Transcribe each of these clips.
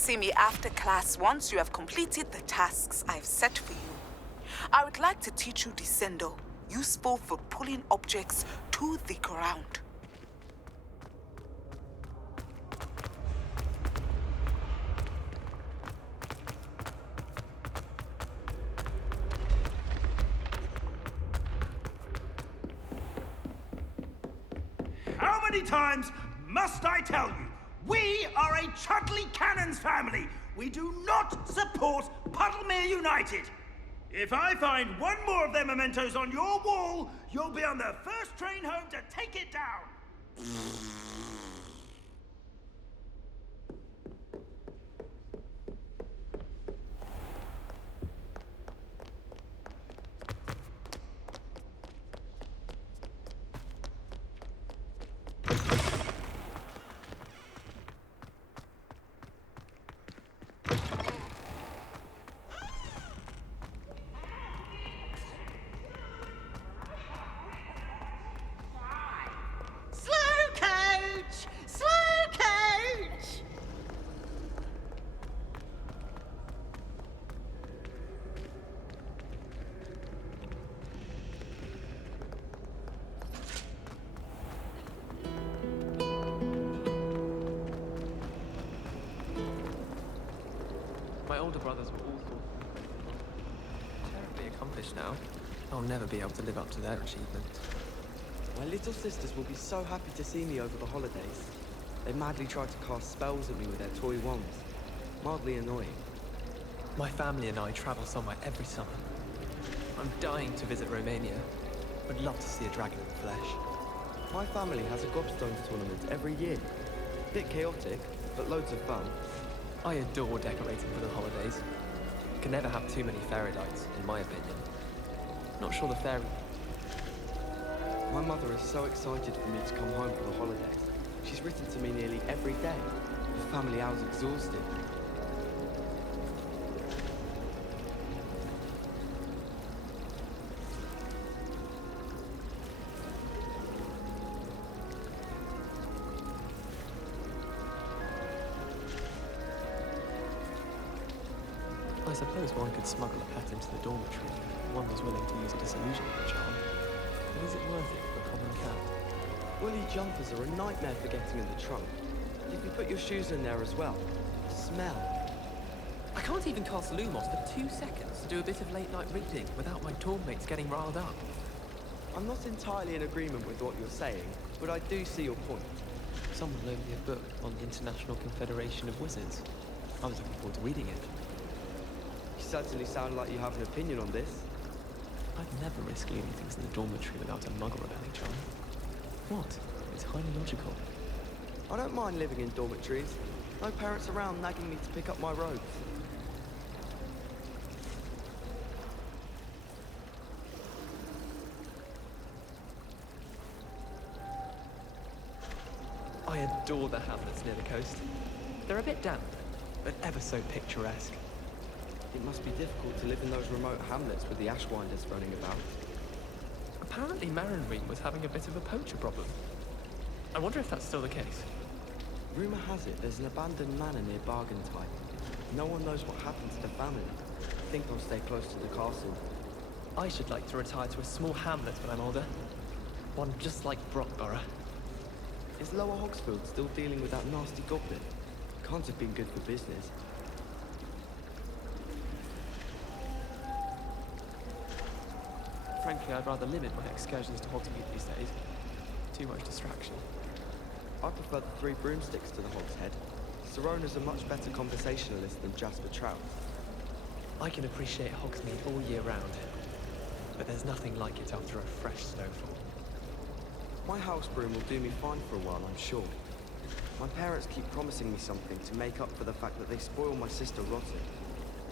see me after class once you have completed the tasks I've set for you. I would like to teach you Descendo, useful for pulling objects to the ground. How many times must I tell you? We are a Chudley Cannons family. We do not support Puddlemere United. If I find one more of their mementos on your wall, you'll be on the first train home to take it down. My older brothers were all terribly accomplished now. I'll never be able to live up to their achievements. My little sisters will be so happy to see me over the holidays. They madly try to cast spells at me with their toy wands. Mildly annoying. My family and I travel somewhere every summer. I'm dying to visit Romania. Would love to see a dragon in the flesh. My family has a gobstones tournament every year. Bit chaotic, but loads of fun. I adore decorating for the holidays. Can never have too many fairy lights, in my opinion. Not sure the fairy... My mother is so excited for me to come home for the holidays. She's written to me nearly every day. The family hour's exhausted. I suppose one could smuggle a pet into the dormitory if one was willing to use a disillusionment charm. But is it worth it for a common cat? Woolly jumpers are a nightmare for getting in the trunk. You can put your shoes in there as well. The smell. I can't even cast Lumos for 2 seconds to do a bit of late-night reading without my dormmates getting riled up. I'm not entirely in agreement with what you're saying, but I do see your point. Someone loaned me a book on the International Confederation of Wizards. I was looking forward to reading it. You certainly sound like you have an opinion on this. I'd never risk leaving things in the dormitory without a muggle repelling charm. What? It's highly logical. I don't mind living in dormitories. No parents around nagging me to pick up my robes. I adore the hamlets near the coast. They're a bit damp, but ever so picturesque. It must be difficult to live in those remote hamlets with the Ashwinders running about. Apparently Marinreen was having a bit of a poacher problem. I wonder if that's still the case. Rumour has it there's an abandoned manor near Bargentine. No one knows what happened to the family. I think I'll stay close to the castle. I should like to retire to a small hamlet when I'm older. One just like Brockborough. Is Lower Hogsfield still dealing with that nasty goblin? Can't have been good for business. Frankly, I'd rather limit my excursions to Hogsmeade these days. Too much distraction. I prefer the 3 broomsticks to the Hog's Head. Sirona's a much better conversationalist than Jasper Trout. I can appreciate Hogsmeade all year round, but there's nothing like it after a fresh snowfall. My house broom will do me fine for a while, I'm sure. My parents keep promising me something to make up for the fact that they spoil my sister rotten.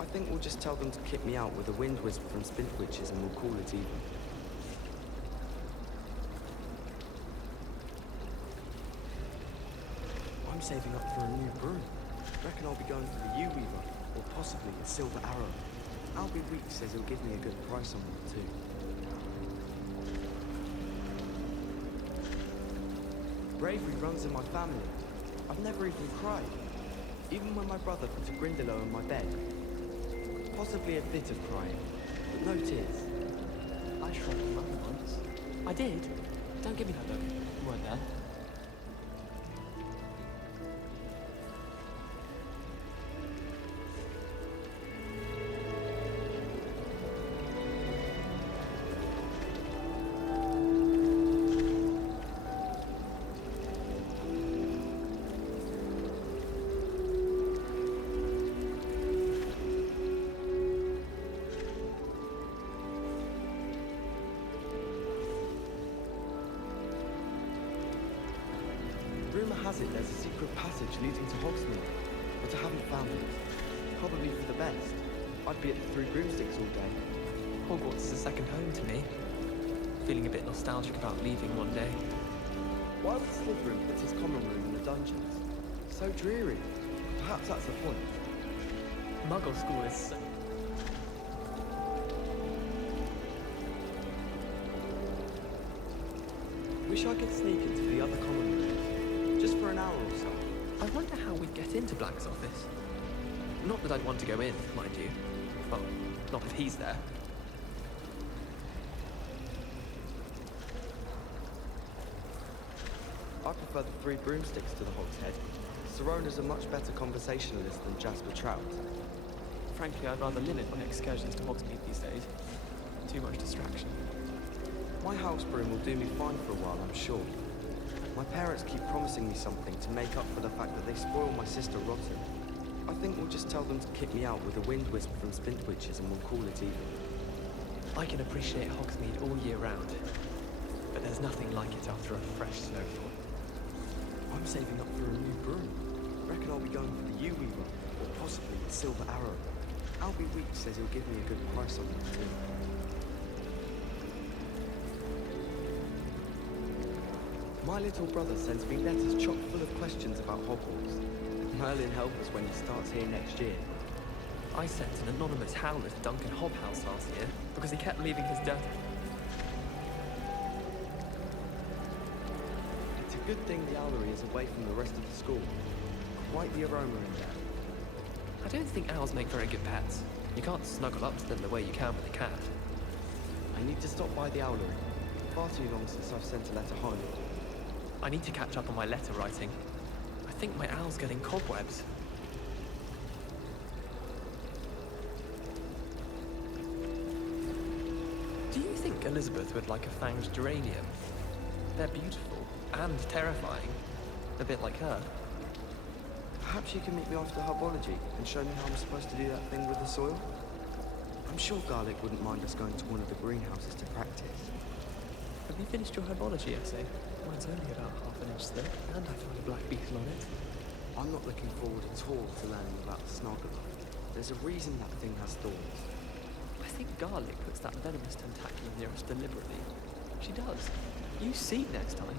I think we'll just tell them to kick me out with a wind wisp from Spintwitches and we'll call it even. I'm saving up for a new broom. Reckon I'll be going for the U-Weaver, or possibly a Silver Arrow. Albie Weeks says he'll give me a good price on them too. Bravery runs in my family. I've never even cried. Even when my brother put a Grindylow on my bed. Possibly a bit of crying, but no tears. I shrugged him up once. I did. Don't give me that look. You weren't there. Rumour has it there's a secret passage leading to Hogsmeade, but I haven't found it. Probably for the best. I'd be at the Three Broomsticks all day. Hogwarts is a second home to me. Feeling a bit nostalgic about leaving one day. Why would Slytherin put his common room in the dungeons? So dreary. Perhaps that's the point. Muggle school is... Wish I could sneak into the other common rooms, just for an hour or so. I wonder how we'd get into Black's office. Not that I'd want to go in, mind you. Well, not if he's there. I prefer the Three Broomsticks to the Hogshead. Sirona's a much better conversationalist than Jasper Trout. Frankly, I'd rather limit my excursions to Hogsmeade these days. Too much distraction. My house broom will do me fine for a while, I'm sure. My parents keep promising me something to make up for the fact that they spoil my sister rotten. I think we'll just tell them to kick me out with a wind wisp from Splintwitches and we'll call it even. I can appreciate Hogsmeade all year round, but there's nothing like it after a fresh snowfall. I'm saving up for a new broom. Reckon I'll be going for the Yew-Weaver, or possibly the Silver Arrow. Albie Weeks says he'll give me a good price on it too. My little brother sends me letters chock full of questions about Hogwarts. Merlin help us when he starts here next year. I sent an anonymous howl at Duncan Hobhouse last year because he kept leaving his dirt. It's a good thing the owlery is away from the rest of the school. Quite the aroma in there. I don't think owls make very good pets. You can't snuggle up to them the way you can with a cat. I need to stop by the owlery. Far too long since I've sent a letter home. I need to catch up on my letter writing. I think my owl's getting cobwebs. Do you think Elizabeth would like a fanged geranium? They're beautiful and terrifying. A bit like her. Perhaps you can meet me after herbology and show me how I'm supposed to do that thing with the soil? I'm sure Garlic wouldn't mind us going to one of the greenhouses to practice. Have you finished your herbology essay? Mine's only about half an inch thick, and I found a black beetle on it. I'm not looking forward at all to learning about the Snargalar. There's a reason that thing has thorns. I think Garlic puts that venomous tentaculum near us deliberately. She does. You see next time.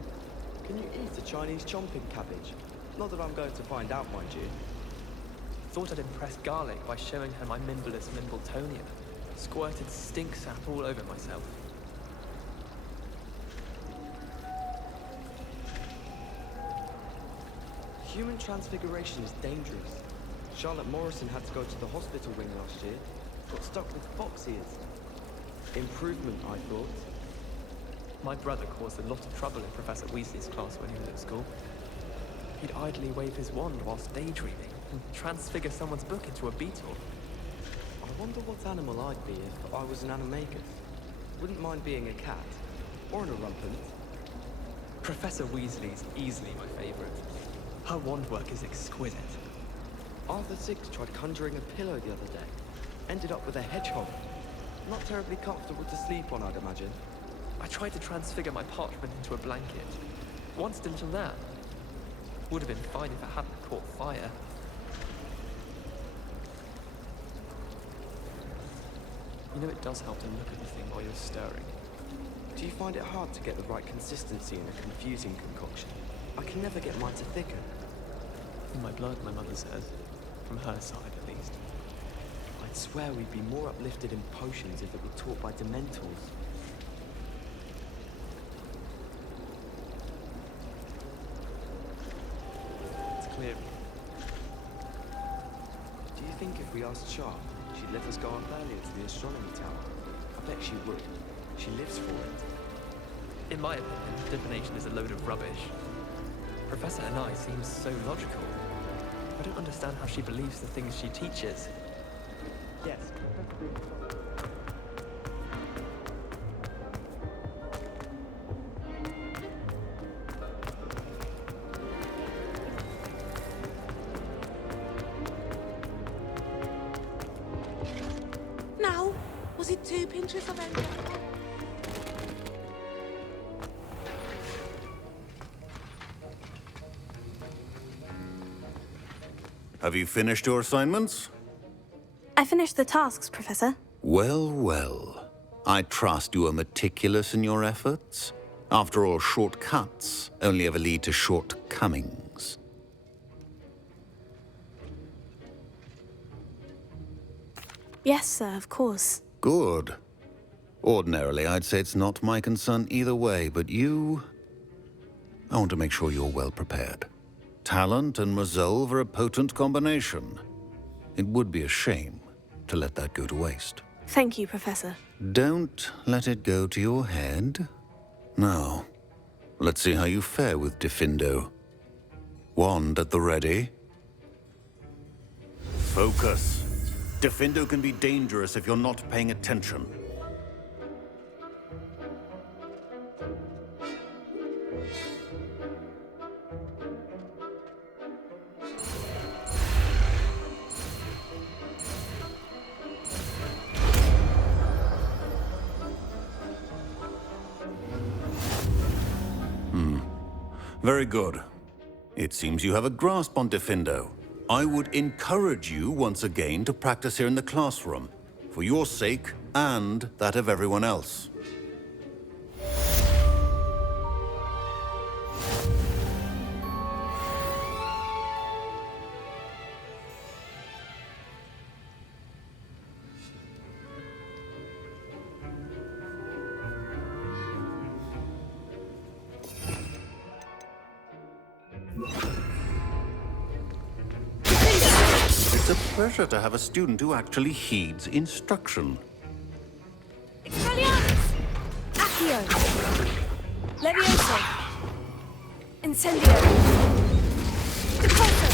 Can you eat a Chinese chomping cabbage? Not that I'm going to find out, mind you. Thought I'd impress Garlic by showing her my Mimblelus Mimbletonia. Squirted stink sap all over myself. Human transfiguration is dangerous. Charlotte Morrison had to go to the hospital wing last year. Got stuck with fox ears. Improvement, I thought. My brother caused a lot of trouble in Professor Weasley's class when he was at school. He'd idly wave his wand whilst daydreaming and transfigure someone's book into a beetle. I wonder what animal I'd be if I was an animagus. Wouldn't mind being a cat. Or an orumpent. Professor Weasley's easily my favourite. Her wand work is exquisite. Arthur Six tried conjuring a pillow the other day. Ended up with a hedgehog. Not terribly comfortable to sleep on, I'd imagine. I tried to transfigure my parchment into a blanket. Once did a little nap. Would have been fine if it hadn't caught fire. You know, it does help to look at the thing while you're stirring. Do you find it hard to get the right consistency in a confusing concoction? I can never get mine to thicken. In my blood, my mother says. From her side, at least. I'd swear we'd be more uplifted in potions if it were taught by Dementors. It's clear. think if we asked Char, she'd let us go up earlier to the astronomy tower? I bet she would. She lives for it. In my opinion, divination is a load of rubbish. Professor Anai seems so logical. I don't understand how she believes the things she teaches. Yes. Now, was it 2 pinches of anger? Have you finished your assignments? I finished the tasks, Professor. Well, well. I trust you are meticulous in your efforts. After all, shortcuts only ever lead to shortcomings. Yes, sir, of course. Good. Ordinarily, I'd say it's not my concern either way, but you... I want to make sure you're well prepared. Talent and resolve are a potent combination. It would be a shame to let that go to waste. Thank you, Professor. Don't let it go to your head. Now, let's see how you fare with Diffindo. Wand at the ready. Focus. Diffindo can be dangerous if you're not paying attention. Very good. It seems you have a grasp on Diffindo. I would encourage you once again to practice here in the classroom, for your sake and that of everyone else. It's a pleasure to have a student who actually heeds instruction. Expelliarmus! Accio! Levioso! Incendio! Depulso!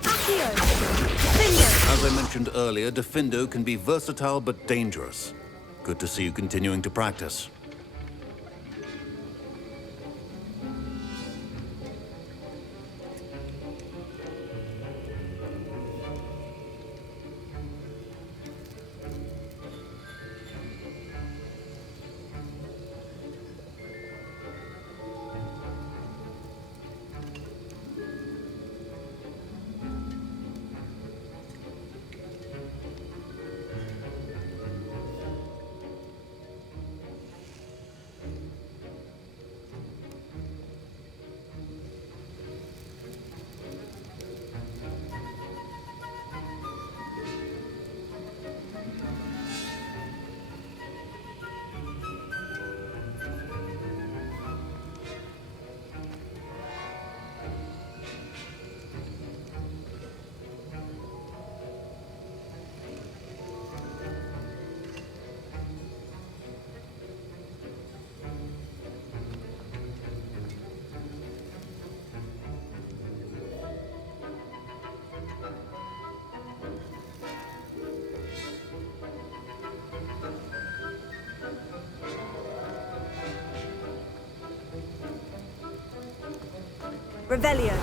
Accio! Diffindo! As I mentioned earlier, Diffindo can be versatile but dangerous. Good to see you continuing to practice. Revelio!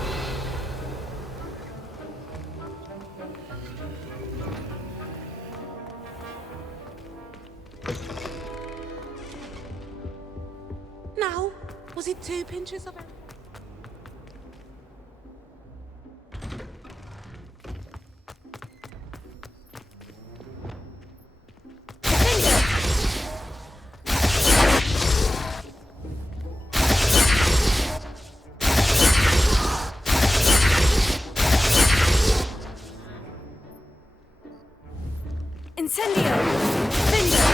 Now, was it 2 pinches of anger? Incendio! Diffindo!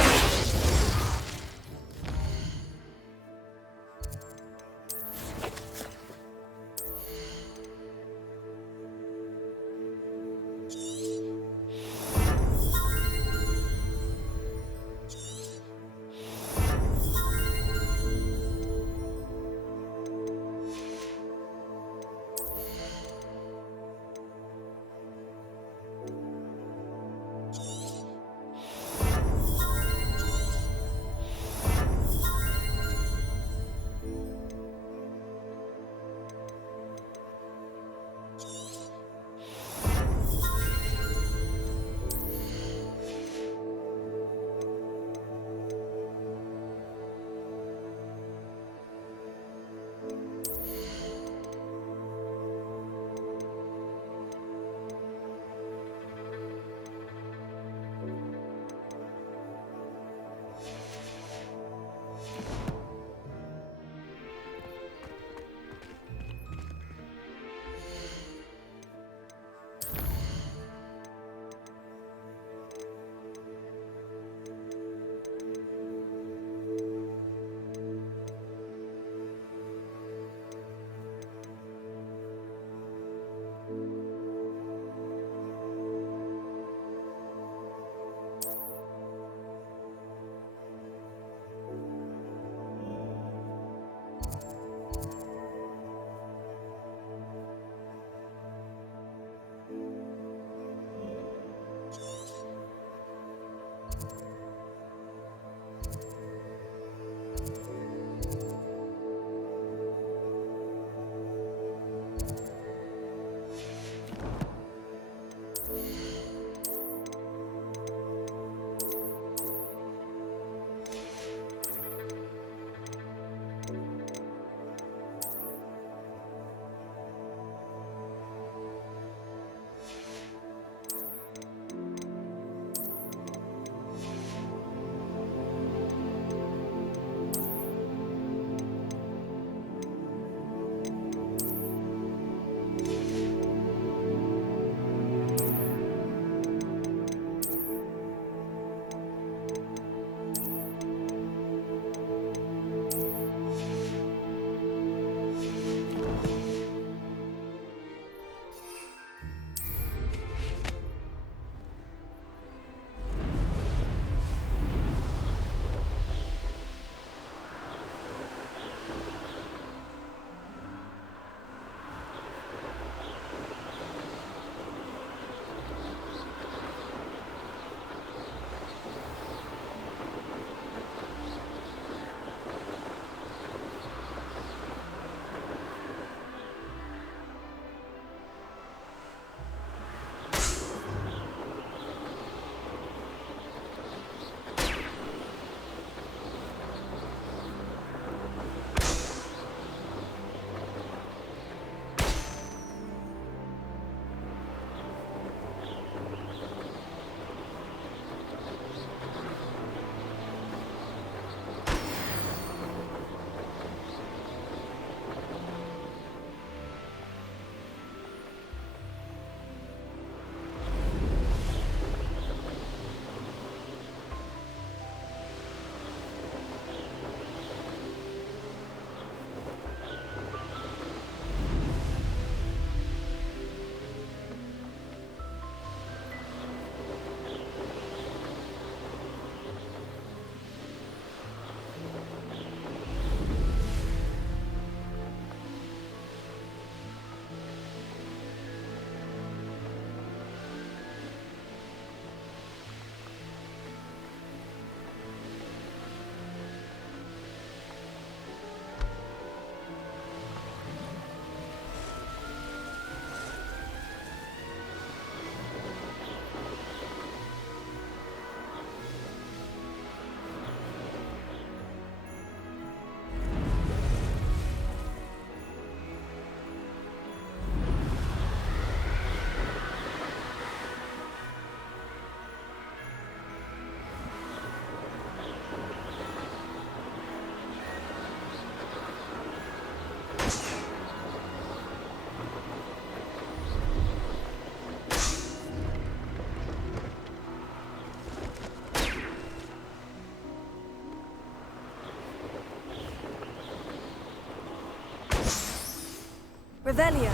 Revelio.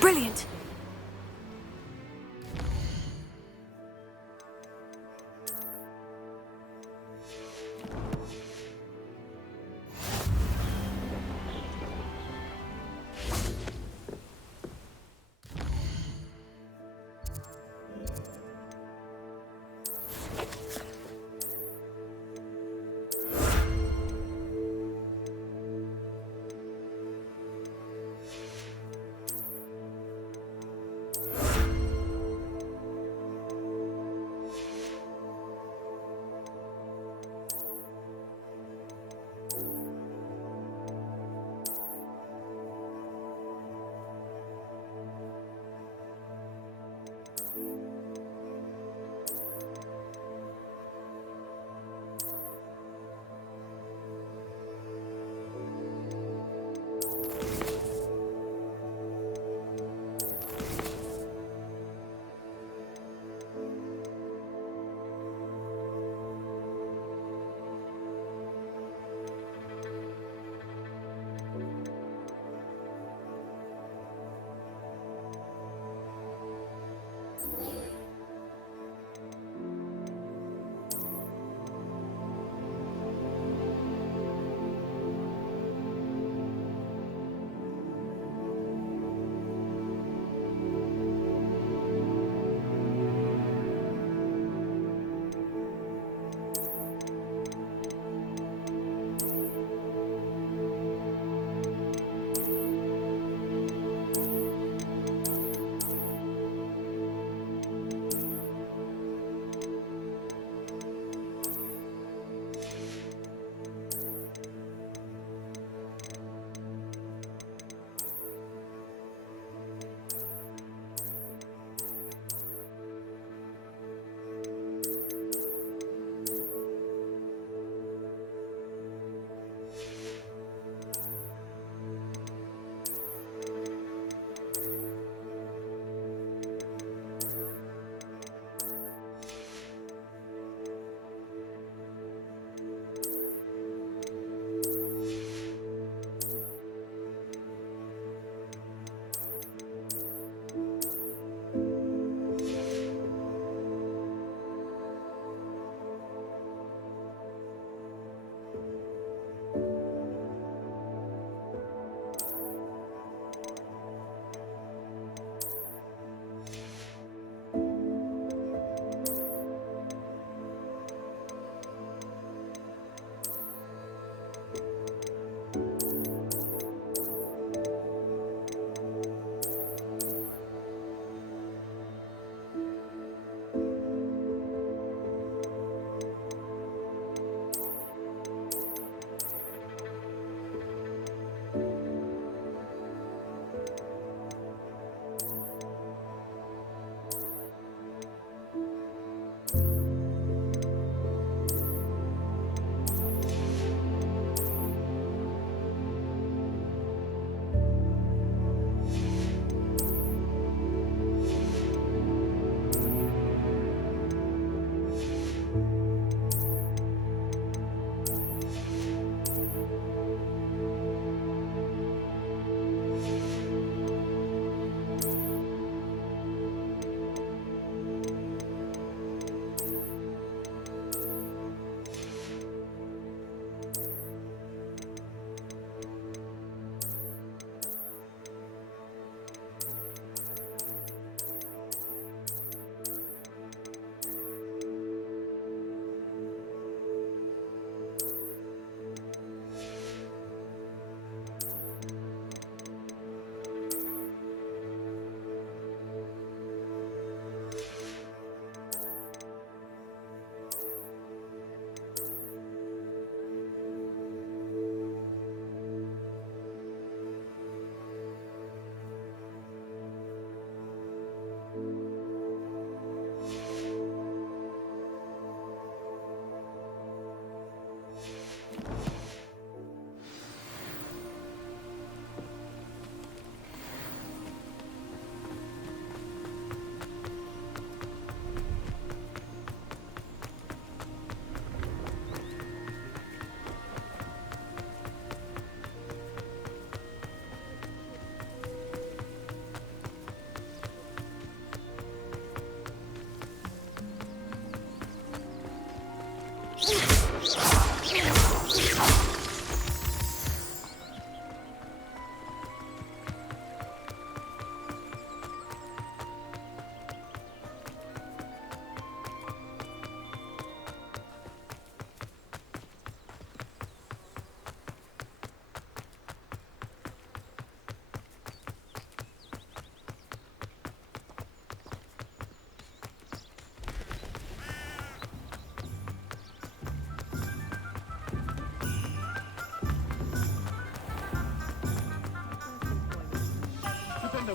Brilliant.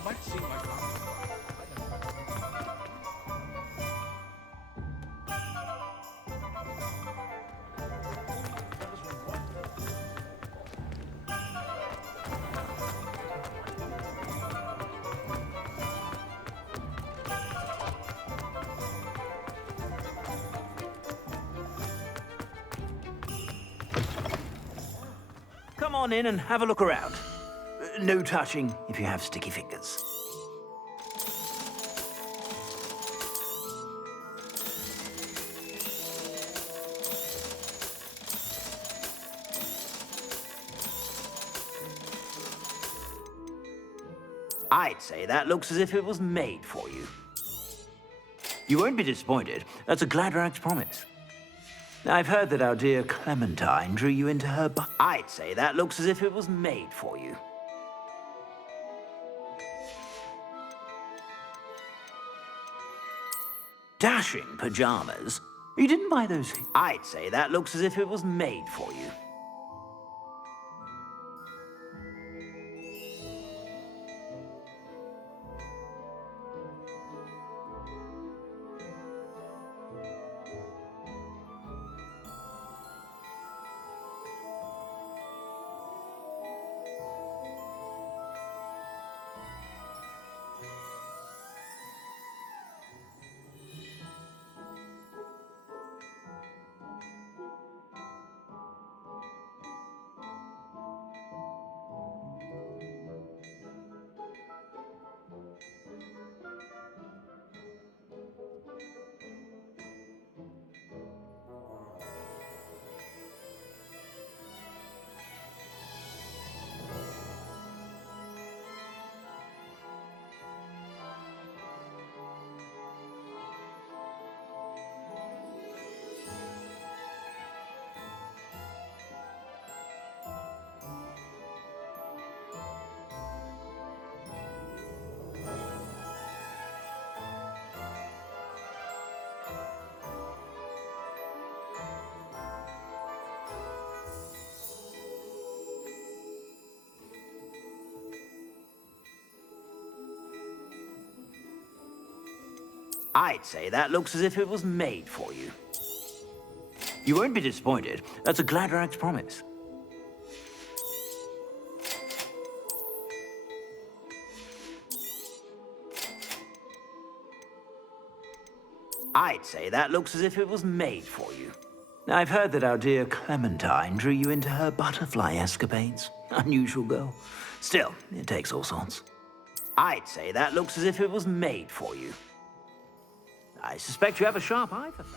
might seem like Come on in and have a look around. No touching if you have sticky fingers. I'd say that looks as if it was made for you. You won't be disappointed. That's a Gladrax promise. I've heard that our dear Clementine drew you into her I'd say that looks as if it was made for you. Dashing pajamas? You didn't buy those? I'd say that looks as if it was made for you. I'd say that looks as if it was made for you. You won't be disappointed. That's a Gladrax promise. I'd say that looks as if it was made for you. I've heard that our dear Clementine drew you into her butterfly escapades. Unusual girl. Still, it takes all sorts. I'd say that looks as if it was made for you. I suspect you have a sharp eye for that.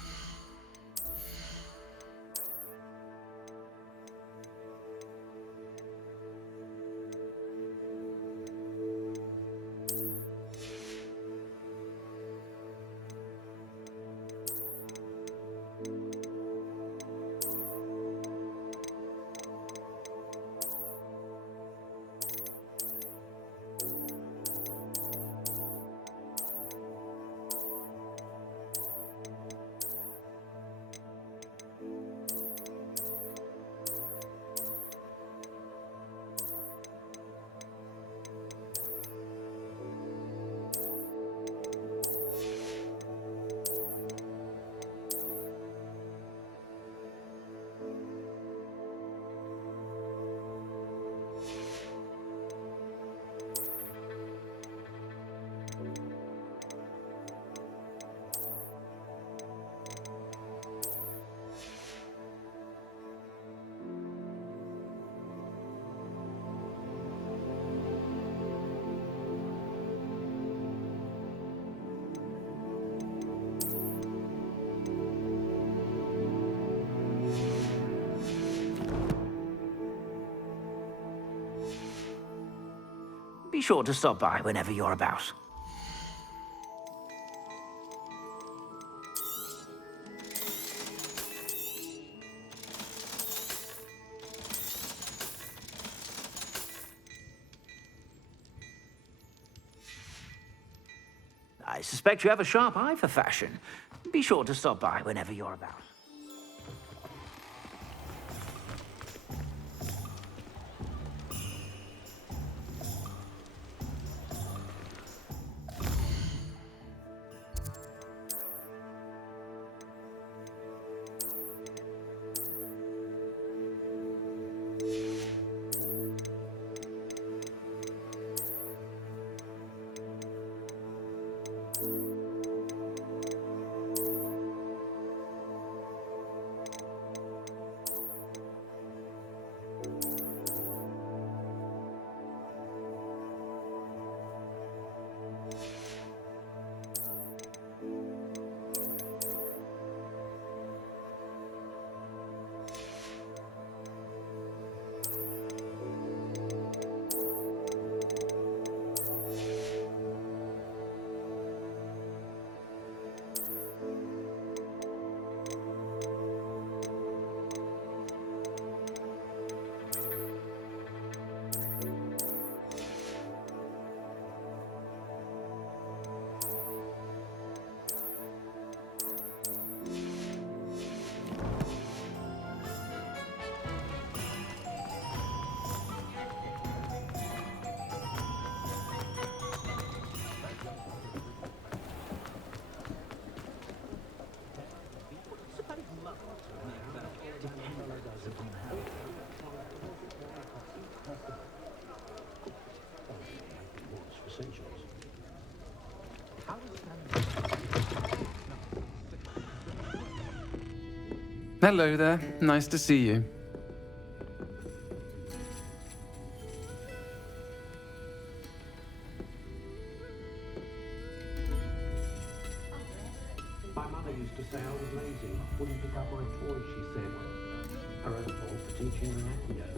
Be sure to stop by whenever you're about. I suspect you have a sharp eye for fashion. Be sure to stop by whenever you're about. Hello there. Nice to see you. My mother used to say I was lazy, wouldn't pick up my toys, she said. Her own fault for teaching me Accio.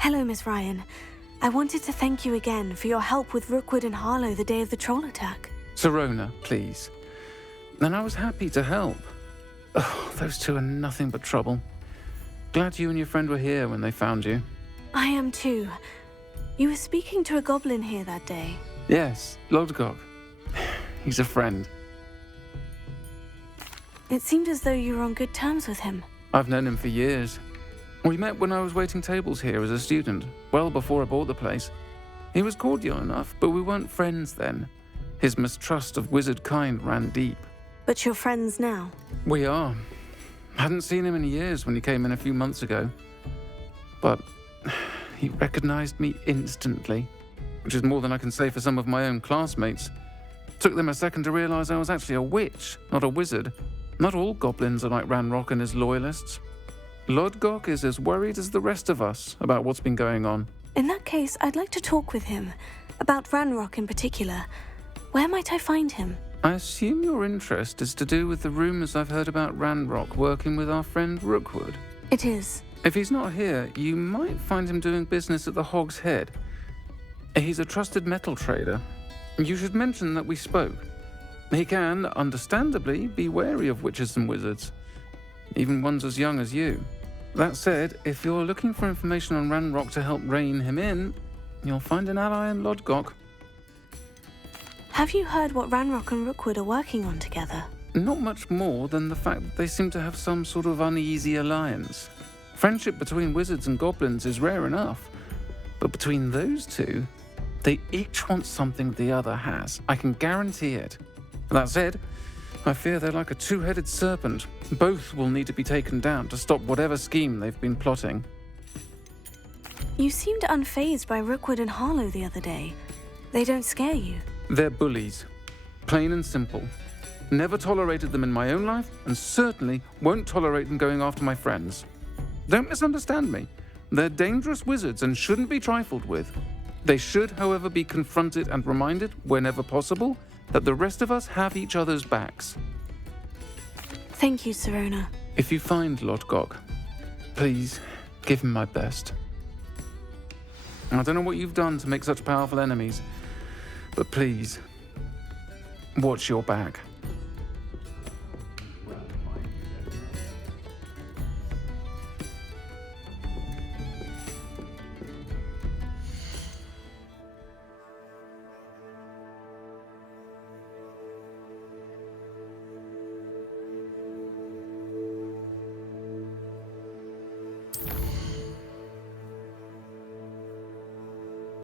Hello, Miss Ryan. I wanted to thank you again for your help with Rookwood and Harlow the day of the troll attack. Sirona, please. And I was happy to help. Oh, those two are nothing but trouble. Glad you and your friend were here when they found you. I am too. You were speaking to a goblin here that day. Yes, Lodgok. He's a friend. It seemed as though you were on good terms with him. I've known him for years. We met when I was waiting tables here as a student, well before I bought the place. He was cordial enough, but we weren't friends then. His mistrust of wizard kind ran deep. But you're friends now. We are. Hadn't seen him in years when he came in a few months ago. But he recognized me instantly, which is more than I can say for some of my own classmates. Took them a second to realize I was actually a witch, not a wizard. Not all goblins are like Ranrock and his loyalists. Lodgok is as worried as the rest of us about what's been going on. In that case, I'd like to talk with him. About Ranrock in particular. Where might I find him? I assume your interest is to do with the rumors I've heard about Ranrock working with our friend Rookwood. It is. If he's not here, you might find him doing business at the Hog's Head. He's a trusted metal trader. You should mention that we spoke. He can, understandably, be wary of witches and wizards, even ones as young as you. That said, if you're looking for information on Ranrock to help rein him in, you'll find an ally in Lodgok. Have you heard what Ranrock and Rookwood are working on together? Not much more than the fact that they seem to have some sort of uneasy alliance. Friendship between wizards and goblins is rare enough, but between those two, they each want something the other has. I can guarantee it. That said, I fear they're like a two-headed serpent. Both will need to be taken down to stop whatever scheme they've been plotting. You seemed unfazed by Rookwood and Harlow the other day. They don't scare you. They're bullies. Plain and simple. Never tolerated them in my own life, and certainly won't tolerate them going after my friends. Don't misunderstand me. They're dangerous wizards and shouldn't be trifled with. They should, however, be confronted and reminded, whenever possible, that the rest of us have each other's backs. Thank you, Sirona. If you find Lodgok, please give him my best. I don't know what you've done to make such powerful enemies, but please, watch your back.